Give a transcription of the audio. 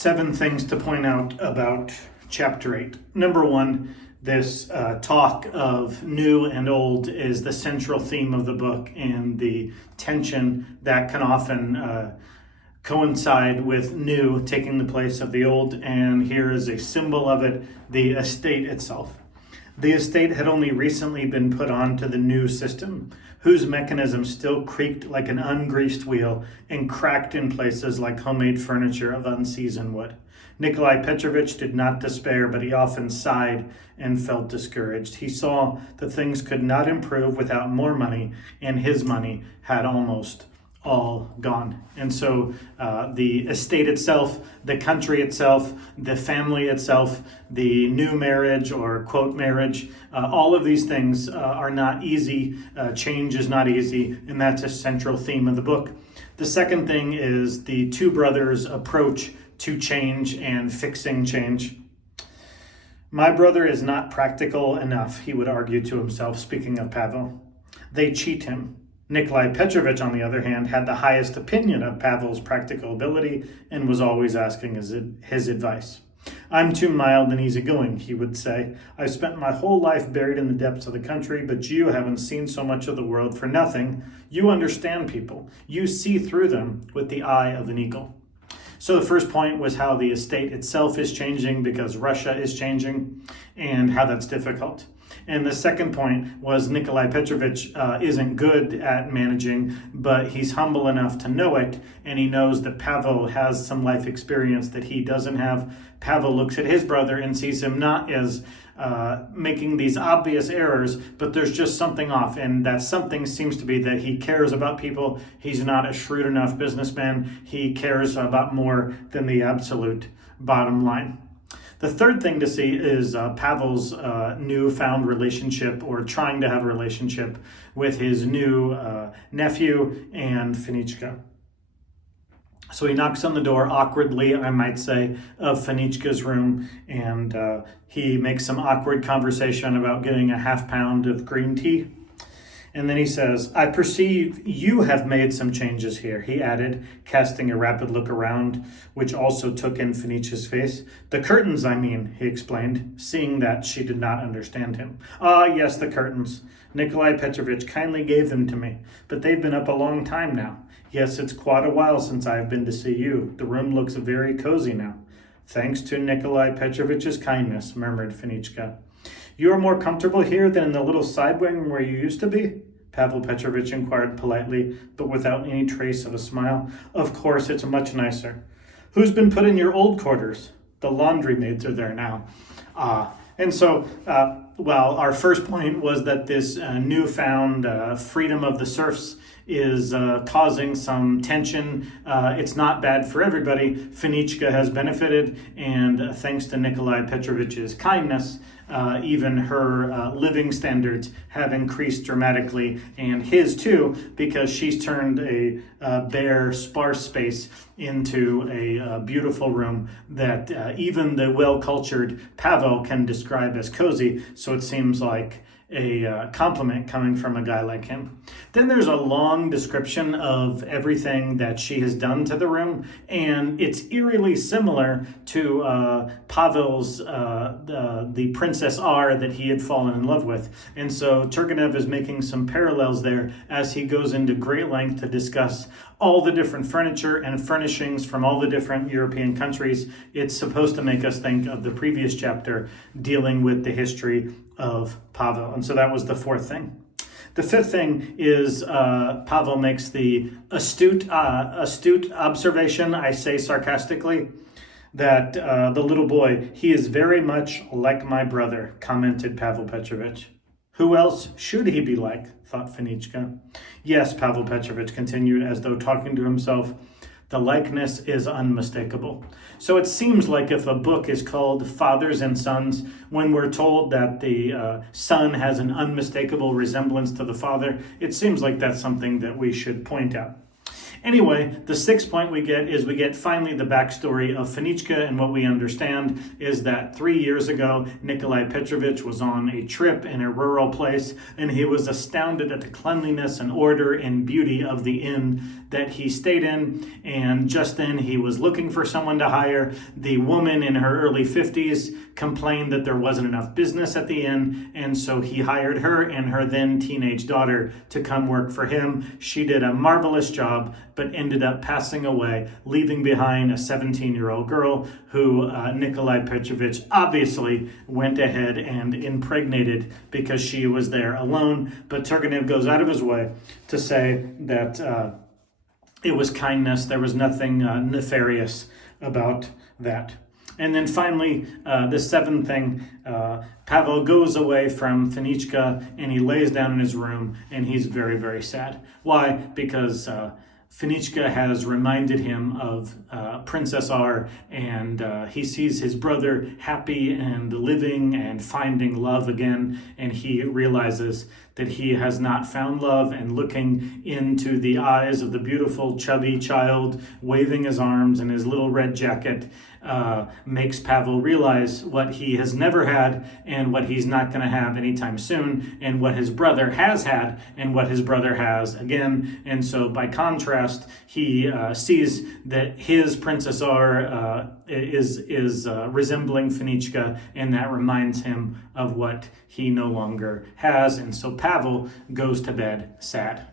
7 things to point out about chapter 8. Number 1, this talk of new and old is the central theme of the book, and the tension that can often coincide with new taking the place of the old. And here is a symbol of it, the estate itself. The estate had only recently been put on to the new system, whose mechanism still creaked like an ungreased wheel and cracked in places like homemade furniture of unseasoned wood. Nikolai Petrovich did not despair, but he often sighed and felt discouraged. He saw that things could not improve without more money, and his money had almost all gone. And so the estate itself, the country itself, the family itself, the new marriage or quote marriage, all of these things are not easy. Change is not easy, and that's a central theme of the book. The second thing is the two brothers' approach to change and fixing change. My brother is not practical enough, he would argue to himself, speaking of Pavel. They cheat him. Nikolai Petrovich, on the other hand, had the highest opinion of Pavel's practical ability and was always asking his advice. I'm too mild and easygoing, he would say. I've spent my whole life buried in the depths of the country, but you haven't seen so much of the world for nothing. You understand people. You see through them with the eye of an eagle. So the first point was how the estate itself is changing because Russia is changing and how that's difficult. And the second point was Nikolai Petrovich isn't good at managing, but he's humble enough to know it, and he knows that Pavel has some life experience that he doesn't have. Pavel looks at his brother and sees him not as making these obvious errors, but there's just something off, and that something seems to be that he cares about people. He's not a shrewd enough businessman. He cares about more than the absolute bottom line. The third thing to see is Pavel's newfound relationship, or trying to have a relationship with his new nephew and Fenichka. So he knocks on the door awkwardly, I might say, of Fenichka's room, and he makes some awkward conversation about getting a half pound of green tea. And then he says, I perceive you have made some changes here, he added, casting a rapid look around, which also took in Fenichka's face. The curtains, I mean, he explained, seeing that she did not understand him. Ah, yes, the curtains. Nikolai Petrovich kindly gave them to me, but they've been up a long time now. Yes, it's quite a while since I've been to see you. The room looks very cozy now. Thanks to Nikolai Petrovich's kindness, murmured Fenichka. You are more comfortable here than in the little side wing where you used to be? Pavel Petrovich inquired politely, but without any trace of a smile. Of course, it's much nicer. Who's been put in your old quarters? The laundry maids are there now. And so, our first point was that this newfound freedom of the serfs is causing some tension. It's not bad for everybody. Fenichka has benefited, and thanks to Nikolai Petrovich's kindness, even her living standards have increased dramatically, and his too, because she's turned a bare, sparse space into a beautiful room that even the well-cultured Pavel can describe as cozy, so it seems like a compliment coming from a guy like him. Then there's a long description of everything that she has done to the room, and it's eerily similar to Pavel's the Princess R that he had fallen in love with. And so Turgenev is making some parallels there as he goes into great length to discuss all the different furniture and furnishings from all the different European countries. It's supposed to make us think of the previous chapter dealing with the history of Pavel. And so that was the fourth thing. The fifth thing is Pavel makes the astute observation, I say sarcastically, that the little boy, he is very much like my brother, commented Pavel Petrovich. Who else should he be like, thought Fenichka. Yes, Pavel Petrovich continued as though talking to himself, the likeness is unmistakable. So it seems like if a book is called Fathers and Sons, when we're told that the son has an unmistakable resemblance to the father, it seems like that's something that we should point out. Anyway, the sixth point we get finally the backstory of Fenichka, and what we understand is that 3 years ago, Nikolai Petrovich was on a trip in a rural place, and he was astounded at the cleanliness and order and beauty of the inn that he stayed in, and just then he was looking for someone to hire. The woman in her early 50s complained that there wasn't enough business at the inn, and so he hired her and her then teenage daughter to come work for him. She did a marvelous job, but ended up passing away, leaving behind a 17-year-old girl who Nikolai Petrovich obviously went ahead and impregnated because she was there alone. But Turgenev goes out of his way to say that it was kindness. There was nothing nefarious about that. And then finally, the seventh thing, Pavel goes away from Fenichka and he lays down in his room and he's very, very sad. Why? Because Fenichka has reminded him of Princess R, and he sees his brother happy and living and finding love again, and he realizes that he has not found love, and looking into the eyes of the beautiful chubby child waving his arms in his little red jacket makes Pavel realize what he has never had and what he's not going to have anytime soon, and what his brother has had and what his brother has again. And so by contrast, he sees that his Princess R is resembling Fenichka, and that reminds him of what he no longer has. And so Pavel goes to bed sad.